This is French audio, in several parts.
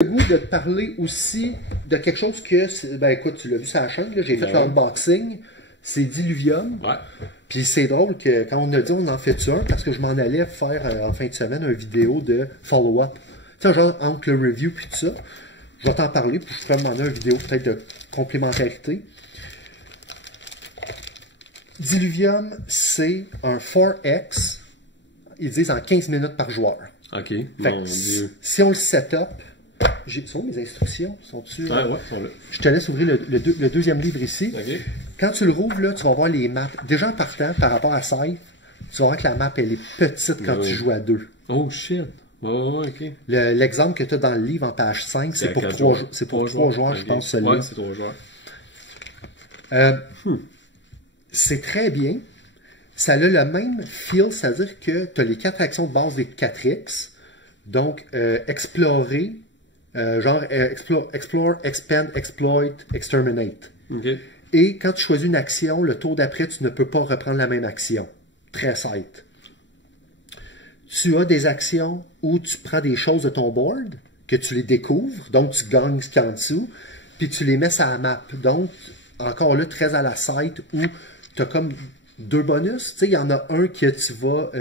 Le goût de te parler aussi de quelque chose que, ben écoute, tu l'as vu sur la chaîne, j'ai fait l'unboxing, c'est Diluvium. Ouais. Puis c'est drôle que quand on a dit on en fait un, parce que je m'en allais faire en fin de semaine une vidéo de follow-up. Tu sais, genre entre le review puis tout ça. Je vais t'en parler, puis je ferai demander une vidéo peut-être de complémentarité. Diluvium, c'est un 4X. Ils disent en 15 minutes par joueur. OK. Fait que si on le set up, sont mes instructions? Sont-tu? Ouais, sont là. Je te laisse ouvrir le deuxième livre ici. OK. Quand tu le rouvres, là, tu vas voir les maps. Déjà en partant, par rapport à Scythe, tu vas voir que la map, elle est petite quand tu joues à deux. Oh shit. OK. L'exemple que tu as dans le livre en page 5, c'est pour 3 joueurs, je pense, celui-là. Ouais, c'est 3 joueurs. C'est très bien. Ça a le même feel, c'est-à-dire que tu as les 4 actions de base des 4X. Donc, explorer, explore, expand, exploit, exterminate. OK. Et quand tu choisis une action, le tour d'après, tu ne peux pas reprendre la même action. Très Scythe. Tu as des actions où tu prends des choses de ton board, que tu les découvres, donc tu gagnes ce qu'il y a en dessous, puis tu les mets sur la map. Donc, encore là, très à la Scythe, où tu as comme 2 bonus. Tu sais, il y en a un que tu vas... tu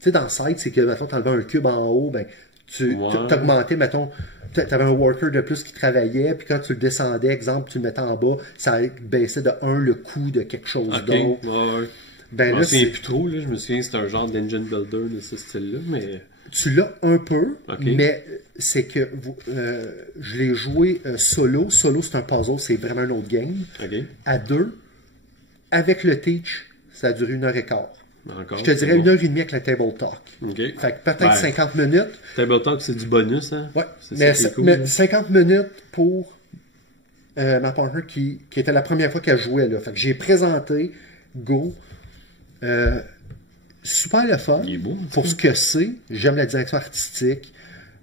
sais, dans Scythe, c'est que, mettons, tu enlevais un cube en haut, ben, tu augmentais, mettons, tu avais un worker de plus qui travaillait, puis quand tu le descendais, exemple, tu le mettais en bas, ça baissait de 1 le coût de quelque chose d'autre. Ouais. Ben, je là, me souviens plus trop, là. Je me souviens que c'était un genre d'engine builder de ce style-là, mais... Tu l'as un peu, mais c'est que je l'ai joué solo. Solo, c'est un puzzle, c'est vraiment un autre game. À 2, avec le teach, ça a duré 1h15. Encore, je te dirais 1h30 avec la Table Talk. Fait que peut-être 50 minutes. Table Talk, c'est du bonus, hein? Ouais, cool, mais 50 minutes pour ma partner qui était la première fois qu'elle jouait. Là. Fait que j'ai présenté Go. Super le fun. Il est beau. Pour ce que c'est, j'aime la direction artistique.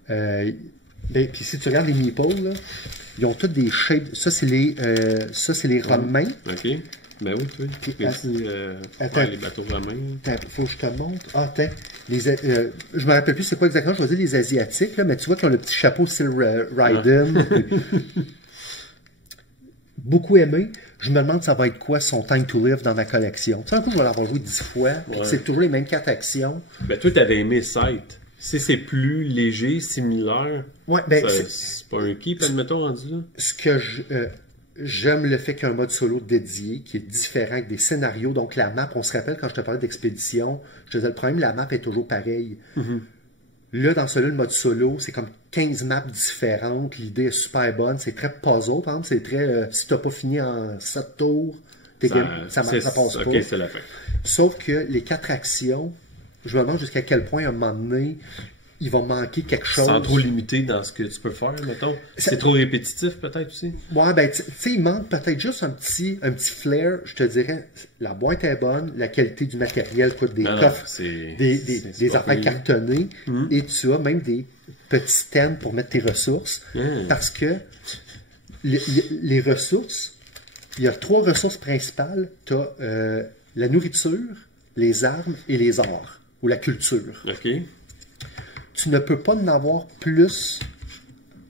Et puis si tu regardes les meeples, là, ils ont toutes des shapes. Ça, c'est les Romains. OK. Ben oui, tu vois. Les bateaux romains. Faut que je te montre. Ah, attends. Je me rappelle plus c'est quoi exactement. Je vais dire les Asiatiques, là, mais tu vois qu'ils ont le petit chapeau style Raiden. Beaucoup aimé. Je me demande ça va être quoi son Time to Live dans ma collection. Tu sais, un coup, je vais l'avoir joué 10 fois. C'est toujours les mêmes 4 actions. Ben, toi, t'avais aimé Scythe. Si c'est plus léger, similaire, c'est pas un keep, admettons, rendu là. Ce que j'aime le fait qu'il y a un mode solo dédié qui est différent avec des scénarios. Donc, la map, on se rappelle quand je te parlais d'expédition, je te disais le problème, la map est toujours pareille. Là, dans celui-là, le mode solo, c'est comme 15 maps différentes. L'idée est super bonne. C'est très puzzle, par exemple. C'est très... si tu n'as pas fini en 7 tours, ça passe pas. OK, c'est la fin. Sauf que les 4 actions, je me demande jusqu'à quel point, à un moment donné, il va manquer quelque chose. Sans trop limiter dans ce que tu peux faire, mettons. C'est trop répétitif, peut-être, aussi? Ouais, ben, tu sais, il manque peut-être juste un petit flair. Je te dirais, la boîte est bonne, la qualité du matériel, des coffres, des affaires cartonnées, et tu as même des petits stands pour mettre tes ressources. Parce que les ressources, il y a 3 ressources principales. Tu as la nourriture, les armes et les arts, ou la culture. OK. Tu ne peux pas en avoir plus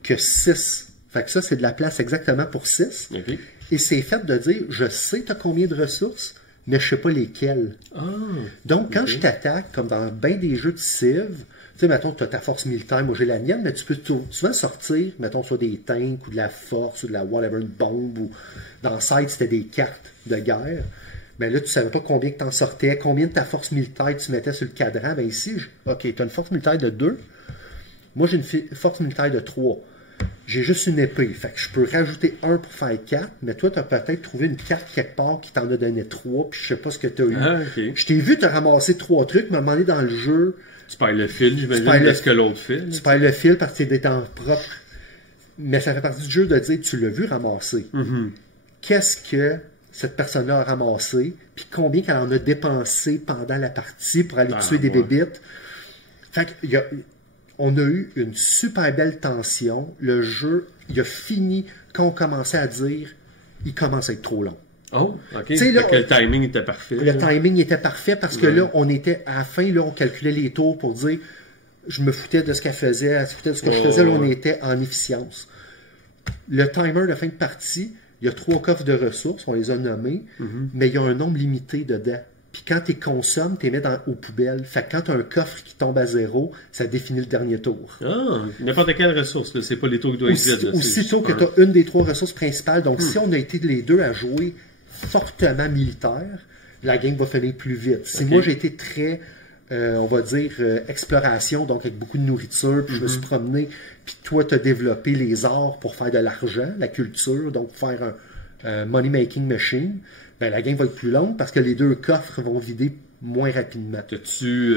que 6. Fait que ça, c'est de la place exactement pour 6. Okay. Et c'est fait de dire, je sais tu as combien de ressources, mais je ne sais pas lesquelles. Donc, quand je t'attaque, comme dans bien des jeux de Civ, tu sais, mettons, tu as ta force militaire, moi j'ai la mienne, mais tu peux souvent sortir, mettons, soit des tanks, ou de la force, ou de la whatever, une bombe, ou dans Scythe, c'était des cartes de guerre. Mais là, tu ne savais pas combien que tu en sortais, combien de ta force militaire tu mettais sur le cadran. Ben ici, OK, tu as une force militaire de 2. Moi, j'ai une force militaire de 3. J'ai juste une épée. Fait que je peux rajouter 1 pour faire 4. Mais toi, tu as peut-être trouvé une carte quelque part qui t'en a donné 3. Puis je sais pas ce que tu as eu. Okay. Je t'ai vu te ramasser 3 trucs, mais à un moment donné dans le jeu. Tu perds le fil, j'imagine. Qu'est-ce que l'autre fil? Tu perds le fil parce que c'est des temps propres. Mais ça fait partie du jeu de dire tu l'as vu ramasser. Qu'est-ce que cette personne-là a ramassé, puis combien qu'elle en a dépensé pendant la partie pour aller tuer des bébites. Fait on a eu une super belle tension. Le jeu, il a fini quand on commençait à dire il commence à être trop long. Oh, OK. Là, que le timing était parfait. Le timing était parfait parce que là, on était à la fin, là, on calculait les tours pour dire je me foutais de ce qu'elle faisait, elle se foutait de ce que je faisais, là, on était en efficience. Le timer de fin de partie, il y a 3 coffres de ressources, on les a nommés, mais il y a un nombre limité dedans. Puis quand tu les consommes, tu les mets aux poubelles. Fait que quand tu as un coffre qui tombe à 0, ça définit le dernier tour. Ah, n'importe quelle ressource, c'est pas les tours qui doivent être vides. Aussitôt que tu as une des 3 ressources principales, donc si on a été les deux à jouer fortement militaire, la game va finir plus vite. Si moi j'ai été très, on va dire, exploration, donc avec beaucoup de nourriture, puis je me suis promené, puis toi tu as développé les arts pour faire de l'argent, la culture, donc faire un money-making machine, ben, la game va être plus longue parce que les 2 coffres vont vider moins rapidement. T'as-tu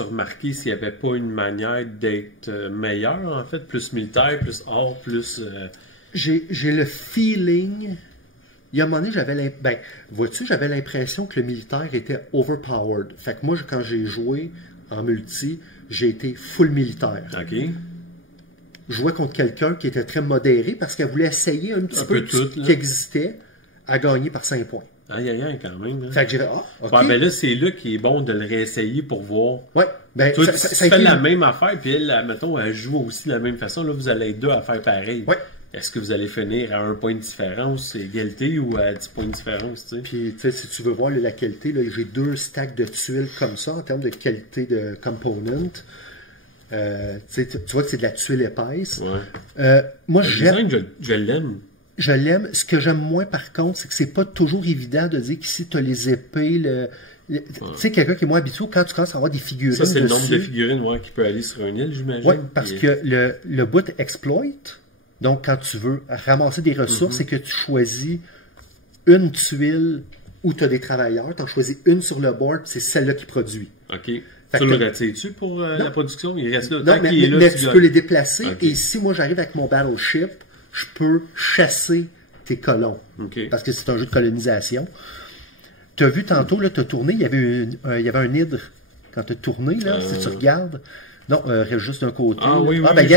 remarqué s'il n'y avait pas une manière d'être meilleur, en fait? Plus militaire, plus art, plus... J'ai le feeling... Il y a un moment donné, j'avais l'impression que le militaire était overpowered. Fait que moi, quand j'ai joué en multi, j'ai été full militaire. OK. Je jouais contre quelqu'un qui était très modéré parce qu'elle voulait essayer un petit peu tout ce qui existait à gagner par 5 points. Aïe, aïe, aïe, quand même. Hein. Fait que j'ai dit, OK. Ben là, c'est là qu'il est bon de le réessayer pour voir. Ouais. Ben, toi, tu fais la même affaire, puis elle, mettons, elle joue aussi de la même façon. Là, vous allez être 2 à faire pareil. Ouais. Est-ce que vous allez finir à 1 point de différence, égalité, ou à 10 points de différence, tu sais? Puis, tu sais, si tu veux voir la qualité, là, j'ai 2 stacks de tuiles comme ça, en termes de qualité de component. Tu vois que c'est de la tuile épaisse. Ouais. Moi, je l'aime. Je l'aime. Ce que j'aime moins, par contre, c'est que c'est pas toujours évident de dire qu'ici, tu as les épées, tu sais, quelqu'un qui est moins habitué, quand tu commences à avoir des figurines. Ça, c'est le nombre de figurines qui peut aller sur une île, j'imagine. Oui, parce que le bout exploit, donc quand tu veux ramasser des ressources, c'est que tu choisis une tuile où tu as des travailleurs, tu en choisis une sur le board, c'est celle-là qui produit. OK. Tu le retires-tu pour la production? Il reste là. Non, mais tu peux les déplacer. Okay. Et si moi j'arrive avec mon battleship, je peux chasser tes colons. Okay. Parce que c'est un jeu de colonisation. Tu as vu tantôt, tu as tourné, il y avait un hydre. Quand tu as tourné, là, si tu regardes. Non, reste juste d'un côté. Ah oui, oui. Ben,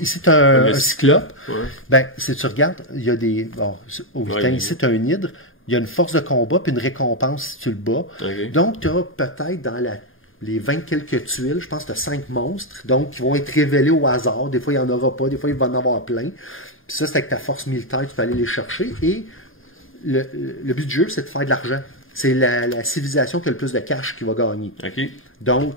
ici tu as un cyclope. Ouais. Ben, si tu regardes, il y a des. Bon, ici, tu as un hydre. Il y a une force de combat puis une récompense si tu le bats. Okay. Donc, tu as peut-être dans les 20 quelques tuiles, je pense que tu as 5 monstres, donc qui vont être révélés au hasard. Des fois, il n'y en aura pas, des fois, il va en avoir plein. Puis ça, c'est avec ta force militaire, tu peux aller les chercher. Et le but du jeu, c'est de faire de l'argent. C'est la civilisation qui a le plus de cash qui va gagner. Okay. Donc,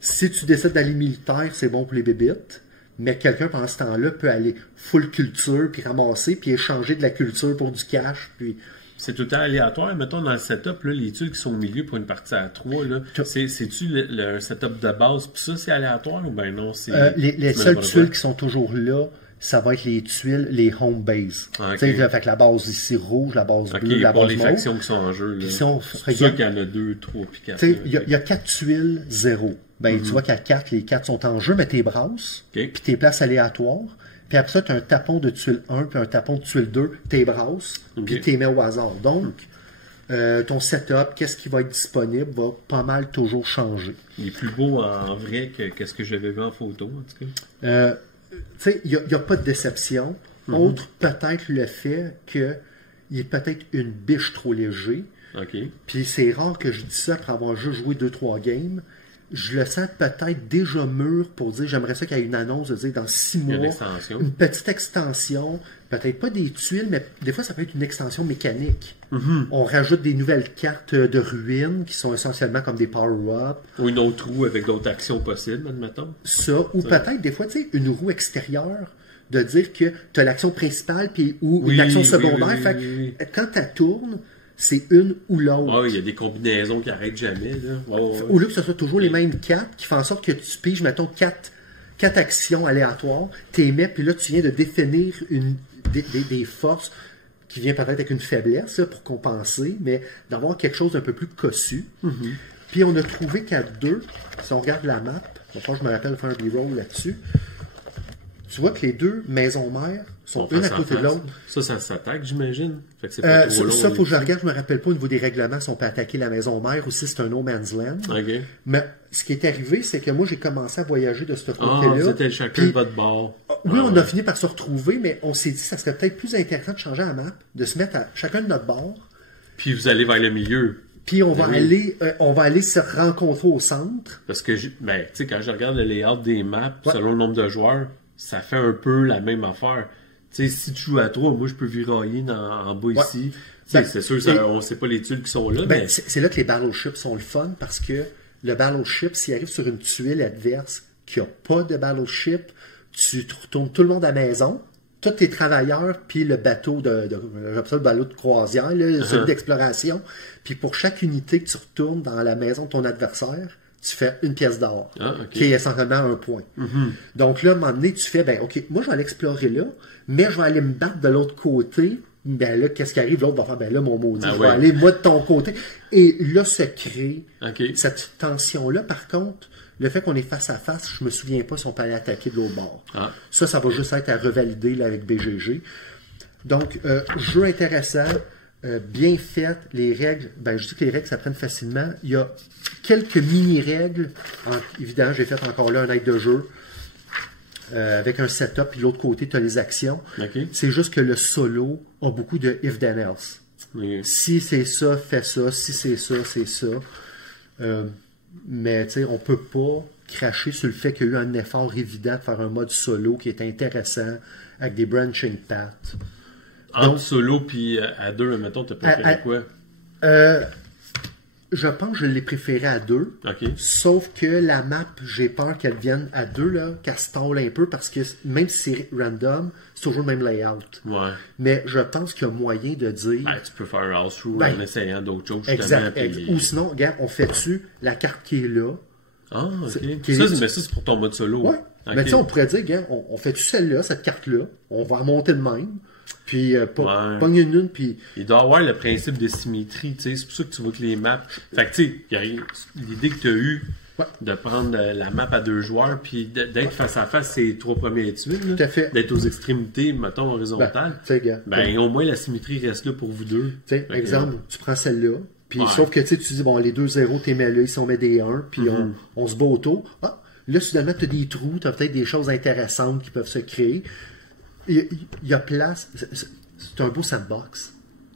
si tu décides d'aller militaire, c'est bon pour les bébites. Mais quelqu'un, pendant ce temps-là, peut aller full culture, puis ramasser, puis échanger de la culture pour du cash, puis... C'est tout le temps aléatoire. Mettons, dans le setup, là, les tuiles qui sont au milieu pour une partie à 3, c'est-tu le setup de base? Puis ça, c'est aléatoire ou ben non? Les seules tuiles qui sont toujours là, ça va être les tuiles, les home base. Ah, okay. Fait que la base ici rouge, la base bleue, la base mauve. Les factions qui sont en jeu. C'est sûr qu'il y en a 2, 3, puis 4. Il y a 4 tuiles, 0. Ben, tu vois qu'il y a 4, les 4 sont en jeu, mais t'es brasses, puis t'es places aléatoires. Puis après ça, tu as un tapon de tuile 1 puis un tapon de tuile 2, t'es brasses, puis t'es mets au hasard. Donc, ton setup, qu'est-ce qui va être disponible, va pas mal toujours changer. Il est plus beau en vrai que ce que j'avais vu en photo, en tout cas. Tu sais, il n'y a pas de déception. Autre peut-être le fait qu'il est peut-être une biche trop léger. Okay. Puis c'est rare que je dise ça après avoir juste joué 2-3 games. Je le sens peut-être déjà mûr pour dire, j'aimerais ça qu'il y ait une annonce de dire dans 6 mois, une petite extension, peut-être pas des tuiles, mais des fois ça peut être une extension mécanique. On rajoute des nouvelles cartes de ruines qui sont essentiellement comme des power-ups. Ou une autre roue avec d'autres actions possibles, admettons. Ça, ou peut-être des fois, tu sais, une roue extérieure, de dire que tu as l'action principale ou une action secondaire. Fait que quand tu tournes, c'est une ou l'autre. Ah, il y a des combinaisons qui n'arrêtent jamais. Là. Au lieu que ce soit toujours les mêmes 4, qui font en sorte que tu piges, mettons, 4 actions aléatoires, tu les mets, puis là, tu viens de définir des forces qui viennent peut-être avec une faiblesse là, pour compenser, mais d'avoir quelque chose d'un peu plus cossu. Puis on a trouvé qu'à 2, si on regarde la map, je me rappelle de faire un B-roll là-dessus, tu vois que les 2 maisons mères sont une à côté de l'autre. Ça s'attaque, j'imagine. Ça, il faut que je regarde, je me rappelle pas au niveau des règlements si on peut attaquer la maison mère ou si c'est un no man's land. Okay. Mais ce qui est arrivé, c'est que moi, j'ai commencé à voyager de ce côté-là. Vous étiez chacun de votre bord. Oui, on a fini par se retrouver, mais on s'est dit que ça serait peut-être plus intéressant de changer la map, de se mettre à chacun de notre bord. Puis vous allez vers le milieu. Puis on va aller se rencontrer au centre. Parce que, ben, tu sais, quand je regarde le layout des maps, selon le nombre de joueurs, ça fait un peu la même affaire. Tu sais, si tu joues à 3, moi, je peux virailler en bas ici. Ben, c'est sûr, on ne sait pas les tuiles qui sont là. Ben, mais... C'est là que les battleships sont le fun, parce que le battleship, s'il arrive sur une tuile adverse qui n'a pas de battleship, tu retournes tout le monde à la maison, tous tes travailleurs, puis le bateau le bateau de croisière, là, celui d'exploration. Puis pour chaque unité que tu retournes dans la maison de ton adversaire, tu fais une pièce d'or, qui est essentiellement un point. Donc là, à un moment donné, tu fais, ben ok, moi je vais aller explorer là, mais je vais aller me battre de l'autre côté. Ben là, qu'est-ce qui arrive? L'autre va faire, ben là, mon maudit, je vais aller moi de ton côté. Et là se crée cette tension-là. Par contre, le fait qu'on est face à face, je me souviens pas si on peut aller attaquer de l'autre bord. Ça va juste être à revalider là, avec BGG. Donc, jeu intéressant, bien fait, les règles, ben je dis que les règles s'apprennent facilement. Il y a quelques mini-règles. Évidemment, j'ai fait encore là un aide de jeu. Avec un setup, puis de l'autre côté, tu as les actions. C'est juste que le solo a beaucoup de if then else. Si c'est ça, fais ça. Si c'est ça, c'est ça. Mais tu sais, on peut pas cracher sur le fait qu'il y a eu un effort évident de faire un mode solo qui est intéressant, avec des branching paths. Entre solo puis à 2, mettons, tu as préféré quoi? Je pense que je l'ai préféré à 2. Sauf que la map, j'ai peur qu'elle vienne à 2, là, qu'elle stalle un peu, parce que même si c'est random, c'est toujours le même layout. Mais je pense qu'il y a moyen de dire... tu peux faire un house-rule en essayant d'autres choses. Exact. Ou sinon, regarde, on fait-tu la carte qui est là. Mais ça, c'est pour ton mode solo. Mais tu sais, on pourrait dire, regarde, on fait-tu celle-là, cette carte-là, on va remonter de même. Puis, pogne une, puis... Il doit y avoir le principe de symétrie, tu sais. C'est pour ça que tu vois que les maps... Fait que, tu sais, l'idée que tu as eue de prendre la map à 2 joueurs, puis d'être face à face, ces 3 premiers tuiles, d'être aux extrémités, mettons, horizontales, au moins, la symétrie reste là pour vous deux. Exemple, tu prends celle-là, puis sauf que, tu dis, bon, les 2 0, tu mets là, ici, on met des 1, puis on se bat autour. Là, soudainement, tu as des trous, tu as peut-être des choses intéressantes qui peuvent se créer. Il y a place. C'est un beau sandbox.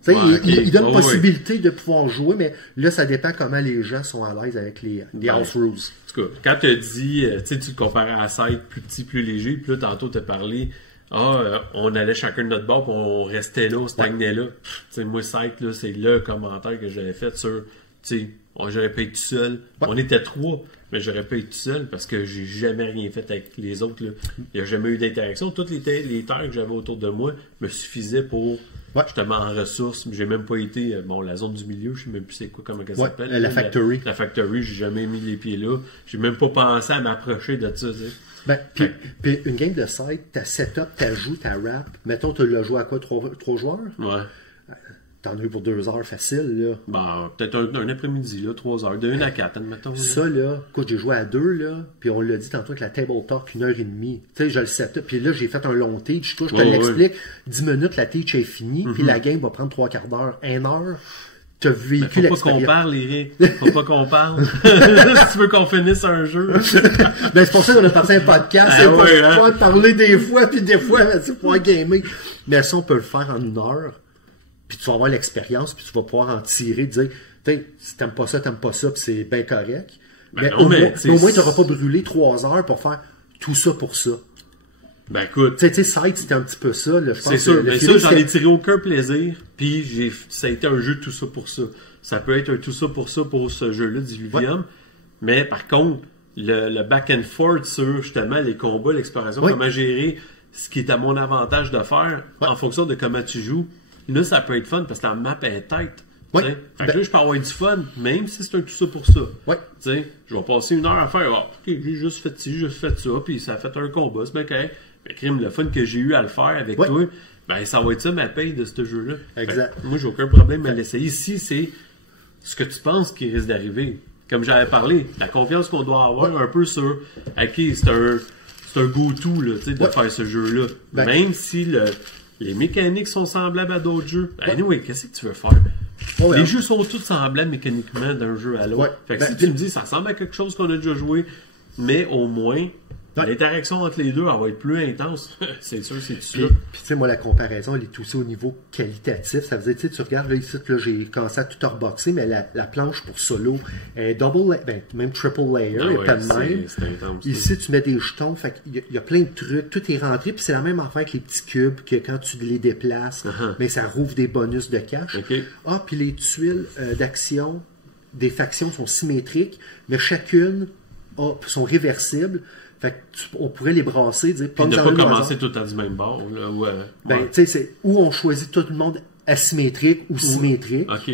Il donne possibilité de pouvoir jouer, mais là, ça dépend comment les gens sont à l'aise avec les house rules. En tout cas, quand tu as dit, tu le comparais à Scythe, plus petit, plus léger, puis là, tantôt, tu as parlé, on allait chacun de notre bord, puis on restait là, on stagnait là. Moi, Scythe, là, c'est le commentaire que j'avais fait sur, j'aurais pas été tout seul. On était 3. Mais j'aurais pas été tout seul parce que j'ai jamais rien fait avec les autres. Là. Il n'y a jamais eu d'interaction. Toutes les terres que j'avais autour de moi me suffisaient pour justement en ressources. J'ai même pas été. La zone du milieu, je sais même plus c'est quoi, comment elle s'appelle. La factory. La factory, j'ai jamais mis les pieds là. J'ai même pas pensé à m'approcher de ça. Puis une game de site, ta setup, ta joue, ta rap. Mettons, tu l'as joué à quoi, 3 joueurs? T'en as eu pour 2 heures facile, là. Peut-être un après-midi, là, 3 heures, de 1 à 4, admettons. Ça, là, écoute, j'ai joué à 2, là, puis on l'a dit tantôt avec la table talk, 1h30. Tu sais, je le set up, puis là, j'ai fait un long teach, je te l'explique, 10 minutes, la teach est finie, puis la game va prendre 3 quarts d'heure, 1 heure. T'as vécu l'expérience. Faut pas qu'on parle, les Faut pas qu'on parle. Si tu veux qu'on finisse un jeu. C'est pour ça qu'on a passé un podcast, c'est pour pouvoir parler des fois, puis des fois, c'est pouvoir gamer. Mais ça, on peut le faire en 1 heure. Puis tu vas avoir l'expérience, puis tu vas pouvoir en tirer, dire, si t'aimes pas ça, puis c'est bien correct. Mais au moins, tu n'auras pas brûlé 3 heures pour faire tout ça pour ça. Écoute. Tu sais, Scythe, c'était un petit peu ça. C'est sûr, mais ça, j'en ai tiré aucun plaisir, puis ça a été un jeu tout ça pour ça. Ça peut être un tout ça pour ce jeu-là, Diluvium. Mais par contre, le back and forth sur justement les combats, l'exploration, comment gérer ce qui est à mon avantage de faire en fonction de comment tu joues. Là, ça peut être fun parce que la map est tête. Fait que là, je peux avoir du fun, même si c'est un tout ça pour ça. Je vais passer 1 heure à faire, j'ai juste fait ci, j'ai juste fait ça, puis ça a fait un combat, c'est bien correct. Mais crime, le fun que j'ai eu à le faire avec toi, ça va être ça ma paye de ce jeu-là. Exact. Moi, j'ai aucun problème à l'essayer. Ici, c'est ce que tu penses qui risque d'arriver. Comme j'avais parlé, la confiance qu'on doit avoir un peu sur, c'est un go-to de faire ce jeu-là. Même si les mécaniques sont semblables à d'autres jeux. Anyway, qu'est-ce que tu veux faire? Les jeux sont tous semblables mécaniquement d'un jeu à l'autre. Fait que si tu me dis, ça ressemble à quelque chose qu'on a déjà joué, mais au moins, Ouais. L'interaction entre les deux, elle va être plus intense. C'est sûr, c'est tout Puis, ça. tu sais, moi, la comparaison, elle est aussi au niveau qualitatif. Ça veut dire, tu sais, tu regardes, là, ici, là, j'ai commencé à tout reboxer, mais la planche pour solo est double, ben, même triple layer, Ah il n'y a ouais, pas de même. c'est intense. Ici, tu mets des jetons, fait qu'il y a plein de trucs, tout est rentré, puis c'est la même affaire avec les petits cubes, que quand tu les déplaces, mais ça rouvre des bonus de cash. Okay. Ah, puis les tuiles d'action, des factions sont symétriques, mais chacune sont réversibles. Fait que on pourrait les brasser, dire Puis de pas commencer tout à du même bord. Là, où, ben, tu sais, c'est où on choisit tout le monde asymétrique ou symétrique. OK.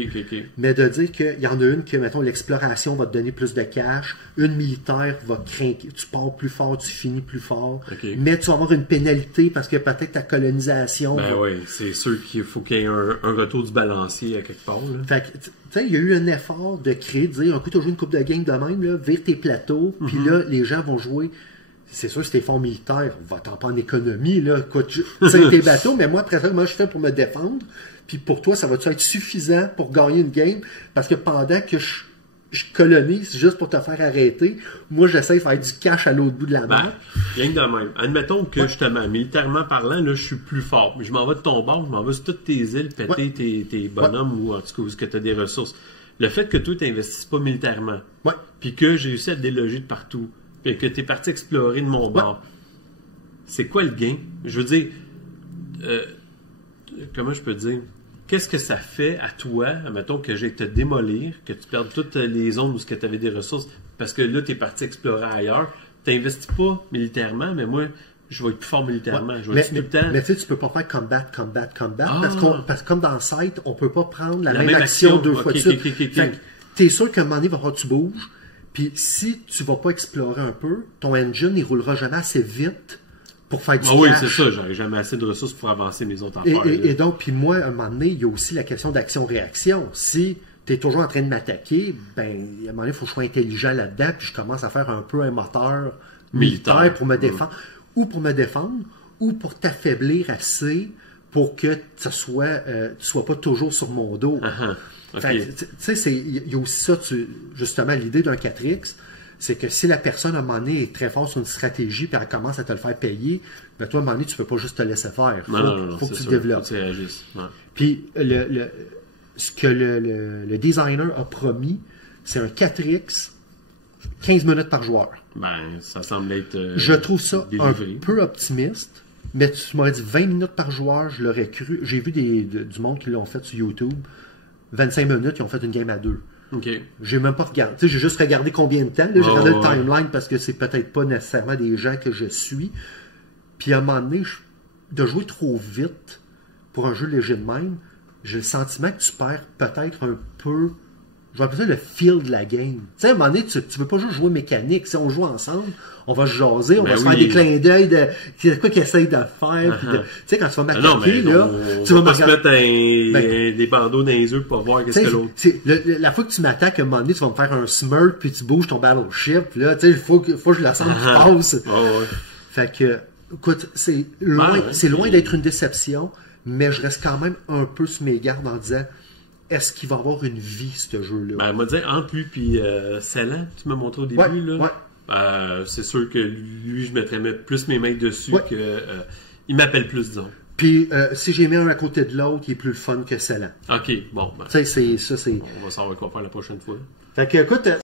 Mais de dire qu'il y en a une que, mettons, l'exploration va te donner plus de cash, une militaire va craquer, tu pars plus fort, tu finis plus fort, mais tu vas avoir une pénalité parce que peut-être ta colonisation... Ben oui, c'est sûr qu'il faut qu'il y ait un retour du balancier à quelque part. Là. Fait que, tu sais, il y a eu un effort de créer, de dire, écoute, tu as joué une coupe de game de même, là, vire tes plateaux, puis là, les gens vont jouer... C'est sûr, si t'es fort militaire, on va t'en prendre en économie, là. Tu sais, tes bateaux, mais moi, après ça, moi, je fais pour me défendre. Puis pour toi, ça va-tu être suffisant pour gagner une game? Parce que pendant que je colonise juste pour te faire arrêter, moi, j'essaie de faire du cash à l'autre bout de la mer. Rien que de même. Admettons que, justement, militairement parlant, là, je suis plus fort. Je m'en vais de ton bord, je m'en vais sur toutes tes îles, péter tes bonhommes, ou en tout cas, où que tu as des ressources. Le fait que toi, tu n'investisses pas militairement, puis que j'ai réussi à te déloger de partout, et que tu es parti explorer de mon bord, c'est quoi le gain? Je veux dire, comment je peux dire? Qu'est-ce que ça fait à toi, admettons que j'ai te démolir, que tu perdes toutes les zones où tu avais des ressources, parce que là, tu es parti explorer ailleurs. Tu n'investis pas militairement, mais moi, je vais être plus fort militairement. Je vais être tout le temps... Mais tu sais, tu peux pas faire combat, parce que comme dans Sight, on peut pas prendre la même action deux fois de suite. Fait que t'es sûr qu'à un moment donné, il va falloir que tu bouges. Puis si tu vas pas explorer un peu, ton engine, il roulera jamais assez vite pour faire du cash. Oui, c'est ça. J'aurais jamais assez de ressources pour avancer mes autres affaires. Et donc, puis moi, à un moment donné, il y a aussi la question d'action-réaction. Si tu es toujours en train de m'attaquer, ben, à un moment donné, il faut que je sois intelligent là-dedans, puis je commence à faire un peu un moteur militaire pour me défendre. Ou pour me défendre, ou pour t'affaiblir assez pour que tu sois pas toujours sur mon dos. Okay. Tu sais, il y a aussi ça, justement, l'idée d'un 4X, c'est que si la personne, à un moment donné, est très forte sur une stratégie, puis elle commence à te le faire payer, ben toi, à un moment donné, tu ne peux pas juste te laisser faire. Faut que tu développes. Faut que tu réagisses. Puis, ce que le designer a promis, c'est un 4X, 15 minutes par joueur. Ben, ça semble être je trouve ça délivré. Un peu optimiste, mais tu m'aurais dit 20 minutes par joueur, je l'aurais cru. J'ai vu du monde qui l'ont fait sur YouTube. 25 minutes, ils ont fait une game à 2. J'ai même pas regardé. Tu sais, j'ai juste regardé combien de temps. Là, j'ai regardé le timeline parce que c'est peut-être pas nécessairement des gens que je suis. Puis à un moment donné, de jouer trop vite pour un jeu léger de même, j'ai le sentiment que tu perds peut-être un peu, je vais appeler ça le feel de la game. Tu sais, à un moment donné, tu veux pas juste jouer mécanique. Si on joue ensemble, on va se jaser, on va se faire des clins d'œil de quoi qu'ils essayent de faire. Tu sais, quand tu vas m'attaquer, là, tu vas pas se mettre des bandeaux dans les yeux pour voir qu'est-ce que l'autre. La fois que tu m'attaques, à un moment donné, tu vas me faire un smirk, puis tu bouges ton battleship. Puis là, tu sais, il faut que je la sente qui passe. Fait que, écoute, c'est loin d'être une déception, mais je reste quand même un peu sur mes gardes en disant, est-ce qu'il va avoir une vie, ce jeu-là? Ben, elle m'a dit, entre lui puis Salan, tu m'as montré au début, là. C'est sûr que lui, je mettrais plus mes mains dessus que il m'appelle plus, disons. Puis si j'ai mis un à côté de l'autre, il est plus le fun que Salan. OK, bon. Ben, tu sais, c'est ça, c'est... On va savoir quoi faire la prochaine fois. Fait que, écoute...